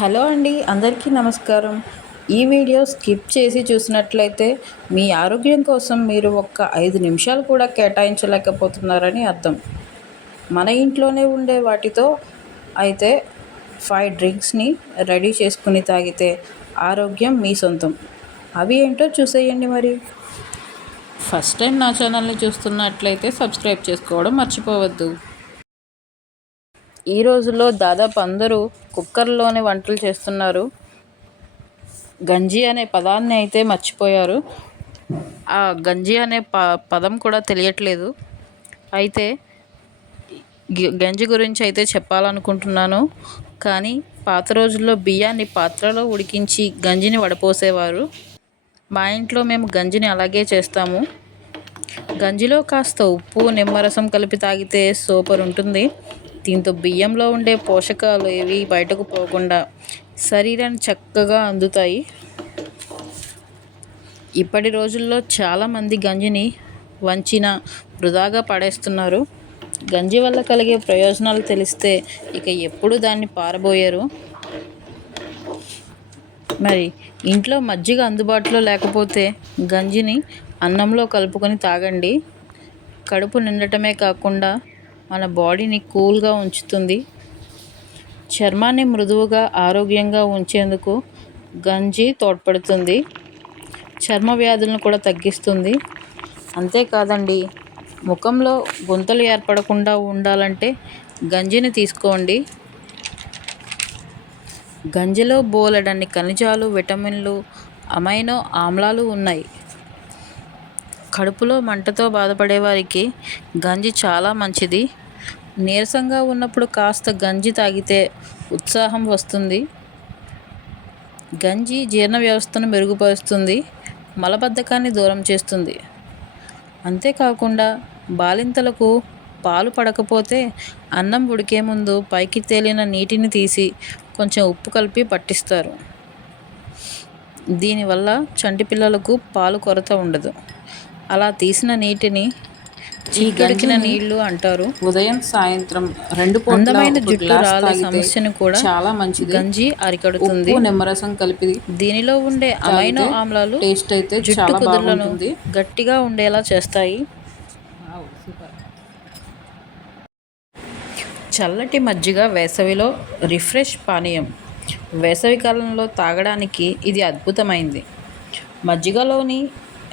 Hello అండి అందరికీ నమస్కారం. ఈ వీడియో స్కిప్ చేసి చూసినట్లయితే మీ ఆరోగ్యం కోసం మీరు ఒక్క ఐదు నిమిషాలు కూడా కేటాయించలేకపోతున్నారని అర్థం. మన ఇంట్లోనే ఉండే వాటితో అయితే ఫైవ్ డ్రింక్స్ని రెడీ చేసుకుని తాగితే ఆరోగ్యం మీ సొంతం. అవి ఏంటో చూసేయండి మరి. ఫస్ట్ టైం నా ఛానల్ని చూస్తున్నట్లయితే సబ్స్క్రైబ్ చేసుకోవడం మర్చిపోవద్దు. ఈ రోజుల్లో దాదాపు అందరూ కుక్కర్లోనే వంటలు చేస్తున్నారు. గంజి అనే పదాన్ని అయితే మర్చిపోయారు. ఆ గంజి అనే ప పదం కూడా తెలియట్లేదు. అయితే గంజి గురించి అయితే చెప్పాలనుకుంటున్నాను. కానీ పాత రోజుల్లో బియ్యాన్ని పాత్రలో ఉడికించి గంజిని వడపోసేవారు. మా ఇంట్లో మేము గంజిని అలాగే చేస్తాము. గంజిలో కాస్త ఉప్పు నిమ్మరసం కలిపి తాగితే సూపర్ ఉంటుంది. దీంతో బియ్యంలో ఉండే పోషకాలు ఏవి బయటకు పోకుండా శరీరాన్ని చక్కగా అందుతాయి. ఇప్పటి రోజుల్లో చాలామంది గంజిని వంచిన వృధాగా పడేస్తున్నారు. గంజి వల్ల కలిగే ప్రయోజనాలు తెలిస్తే ఇక ఎప్పుడు దాన్ని పారబోయారు. మరి ఇంట్లో మజ్జిగ అందుబాటులో లేకపోతే గంజిని అన్నంలో కలుపుకొని తాగండి. కడుపు నిండటమే కాకుండా మన బాడీని కూల్గా ఉంచుతుంది. చర్మాన్ని మృదువుగా ఆరోగ్యంగా ఉంచేందుకు గంజి తోడ్పడుతుంది. చర్మ వ్యాధులను కూడా తగ్గిస్తుంది. అంతేకాదండి ముఖంలో గుంతలు ఏర్పడకుండా ఉండాలంటే గంజిని తీసుకోండి. గంజిలో బోలెడన్ని ఖనిజాలు విటమిన్లు అమైనో ఆమ్లాలు ఉన్నాయి. కడుపులో మంటతో బాధపడే వారికి గంజి చాలా మంచిది. నీరసంగా ఉన్నప్పుడు కాస్త గంజి తాగితే ఉత్సాహం వస్తుంది. గంజి జీర్ణ వ్యవస్థను మెరుగుపరుస్తుంది మలబద్ధకాన్ని దూరం చేస్తుంది. అంతేకాకుండా బాలింతలకు పాలు పడకపోతే అన్నం ఉడికే ముందు పైకి తేలిన నీటిని తీసి కొంచెం ఉప్పు కలిపి పట్టిస్తారు. దీనివల్ల చంటి పిల్లలకు పాలు కొరత ఉండదు. అలా తీసిన నీటిని చిక్కడికిన నీళ్ళు అంటారు. ఉదయం సాయంత్రం రెండు అందమైన జుట్టు తాగితే సమస్యను కూడా చాలా మంచిది. గంజి అరికడుతుంది. నిమ్మరసం కలిపి దీనిలో ఉండే అమైనో ఆమ్లాలు టేస్ట్ అయితే జుట్టు బాగుంటుంది. గట్టిగా ఉండేలా చేస్తాయి. చల్లటి మజ్జిగ వేసవిలో రిఫ్రెష్ పానీయం. వేసవి కాలంలో తాగడానికి ఇది అద్భుతమైంది. మజ్జిగలోని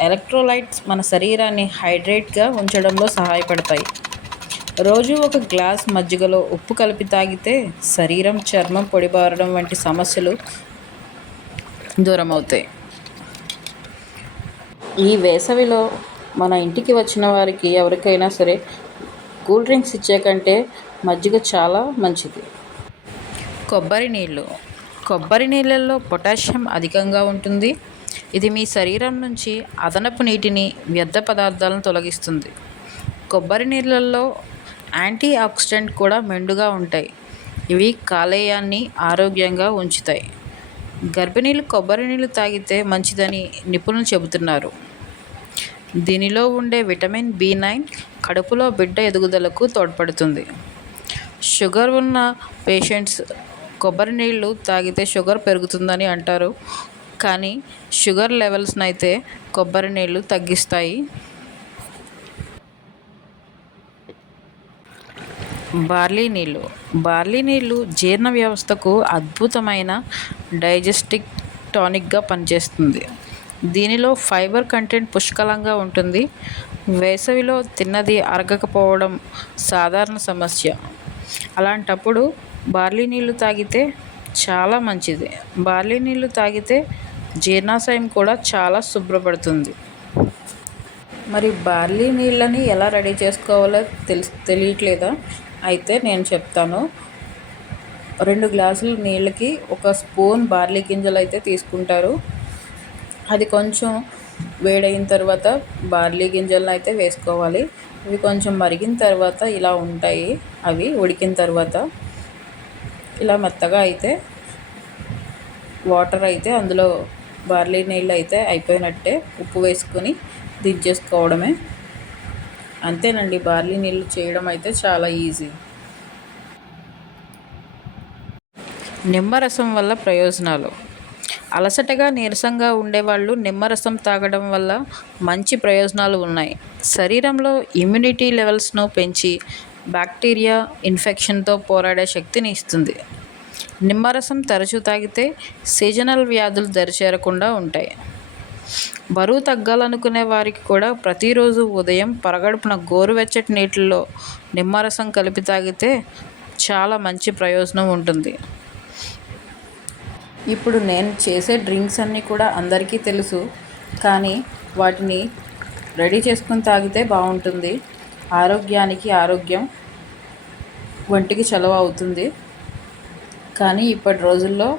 ఎలక్ట్రోలైట్స్ మన శరీరాన్ని హైడ్రేట్గా ఉంచడంలో సహాయపడతాయి. రోజు ఒక గ్లాస్ మజ్జిగలో ఉప్పు కలిపి తాగితే శరీరం చర్మం పొడిబారడం వంటి సమస్యలు దూరం అవుతాయి ఈ వేసవిలో మన ఇంటికి వచ్చిన వారికి ఎవరికైనా సరే కూల్ డ్రింక్స్ ఇచ్చే కంటే మజ్జిగ చాలా మంచిది. కొబ్బరి నీళ్ళు. కొబ్బరి నీళ్ళల్లో పొటాషియం అధికంగా ఉంటుంది. ఇది మీ శరీరం నుంచి అదనపు నీటిని వ్యర్థ పదార్థాలను తొలగిస్తుంది. కొబ్బరి నీళ్ళల్లో యాంటీ ఆక్సిడెంట్ కూడా మెండుగా ఉంటాయి. ఇవి కాలేయాన్ని ఆరోగ్యంగా ఉంచుతాయి. గర్భిణీలు కొబ్బరి నీళ్ళు తాగితే మంచిదని నిపుణులు చెబుతున్నారు. దీనిలో ఉండే విటమిన్ బి నైన్ కడుపులో బిడ్డ ఎదుగుదలకు తోడ్పడుతుంది. షుగర్ ఉన్న పేషెంట్స్ కొబ్బరి నీళ్ళు తాగితే షుగర్ పెరుగుతుందని అంటారు. కానీ షుగర్ లెవెల్స్ని అయితే కొబ్బరి నీళ్ళు తగ్గిస్తాయి. బార్లీ నీళ్ళు. బార్లీ నీళ్ళు జీర్ణ వ్యవస్థకు అద్భుతమైన డైజెస్టిక్ టానిక్గా పనిచేస్తుంది. దీనిలో ఫైబర్ కంటెంట్ పుష్కలంగా ఉంటుంది. వేసవిలో తిన్నది అరగకపోవడం సాధారణ సమస్య. అలాంటప్పుడు బార్లీ నీళ్ళు తాగితే చాలా మంచిది. బార్లీ నీళ్ళు తాగితే జీర్ణాశయం కూడా చాలా శుభ్రపడుతుంది. మరి బార్లీ నీళ్ళని ఎలా రెడీ చేసుకోవాలో తెలి తెలియట్లేదా? అయితే నేను చెప్తాను. రెండు గ్లాసుల నీళ్ళకి ఒక స్పూన్ బార్లీ గింజలు అయితే తీసుకుంటారు. అది కొంచెం వేడైన తర్వాత బార్లీ గింజలను అయితే వేసుకోవాలి. ఇవి కొంచెం మరిగిన తర్వాత ఇలా ఉంటాయి. అవి ఉడికిన తర్వాత ఇలా మెత్తగా అయితే వాటర్ అయితే అందులో బార్లీ నీళ్ళు అయితే అయిపోయినట్టే ఉప్పు వేసుకొని దించేసుకోవడమే. అంతేనండి బార్లీ నీళ్ళు చేయడం అయితే చాలా ఈజీ. నిమ్మరసం వల్ల ప్రయోజనాలు. అలసటగా నీరసంగా ఉండేవాళ్ళు నిమ్మరసం తాగడం వల్ల మంచి ప్రయోజనాలు ఉన్నాయి. శరీరంలో ఇమ్యూనిటీ లెవెల్స్ను పెంచి బ్యాక్టీరియా ఇన్ఫెక్షన్తో పోరాడే శక్తిని ఇస్తుంది. నిమ్మరసం తరచూ తాగితే సీజనల్ వ్యాధులు దరిచేరకుండా ఉంటాయి. బరువు తగ్గాలనుకునే వారికి కూడా ప్రతిరోజు ఉదయం పరగడుపున గోరువెచ్చటి నీటిలో నిమ్మరసం కలిపి తాగితే చాలా మంచి ప్రయోజనం ఉంటుంది. ఇప్పుడు నేను చేసే డ్రింక్స్ అన్నీ కూడా అందరికీ తెలుసు. కానీ వాటిని రెడీ చేసుకుని తాగితే బాగుంటుంది. ఆరోగ్యానికి ఆరోగ్యం ఒంటికి చలవ అవుతుంది. కానీ ఇప్పటి రోజుల్లో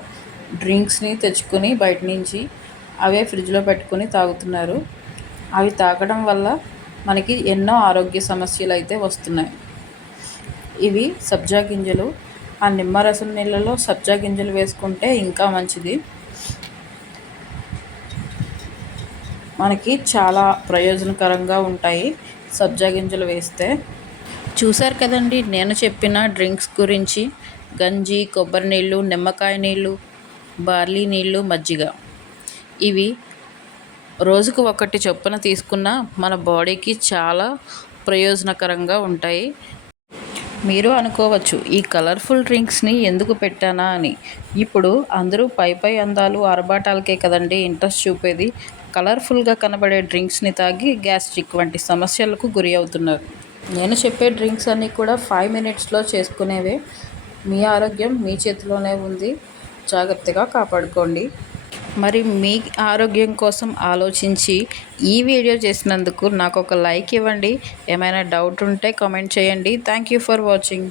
డ్రింక్స్ని తెచ్చుకొని బయట నుంచి అవే ఫ్రిడ్జ్లో పెట్టుకొని తాగుతున్నారు. అవి తాగడం వల్ల మనకి ఎన్నో ఆరోగ్య సమస్యలు అయితే వస్తున్నాయి. ఇవి సబ్జా గింజలు. ఆ నిమ్మరసం నీళ్ళలో సబ్జా గింజలు వేసుకుంటే ఇంకా మంచిది. మనకి చాలా ప్రయోజనకరంగా ఉంటాయి సబ్జా గింజలు వేస్తే. చూశారు కదండి నేను చెప్పిన డ్రింక్స్ గురించి. గంజి కొబ్బరి నీళ్ళు నిమ్మకాయ నీళ్ళు బార్లీ నీళ్ళు మజ్జిగ. ఇవి రోజుకు ఒకటి చొప్పున తీసుకున్న మన బాడీకి చాలా ప్రయోజనకరంగా ఉంటాయి. మీరు అనుకోవచ్చు ఈ కలర్ఫుల్ డ్రింక్స్ని ఎందుకు పెట్టానా అని. ఇప్పుడు అందరూ పై పై అందాలు ఆర్భాటాలకే కదండి ఇంట్రెస్ట్ చూపేది. కలర్ఫుల్గా కనబడే డ్రింక్స్ని తాగి గ్యాస్ట్రిక్ వంటి సమస్యలకు గురి అవుతున్నారు. నేను చెప్పే డ్రింక్స్ అన్నీ కూడా ఫైవ్ మినిట్స్లో చేసుకునేవే. మీ ఆరోగ్యం మీ చేతిలోనే ఉంది. జాగ్రత్తగా కాపాడుకోండి. మరి మీ ఆరోగ్యం కోసం ఆలోచించి ఈ వీడియో చేసినందుకు నాకు ఒక లైక్ ఇవ్వండి. ఏమైనా డౌట్ ఉంటే కామెంట్ చేయండి. Thank you for watching.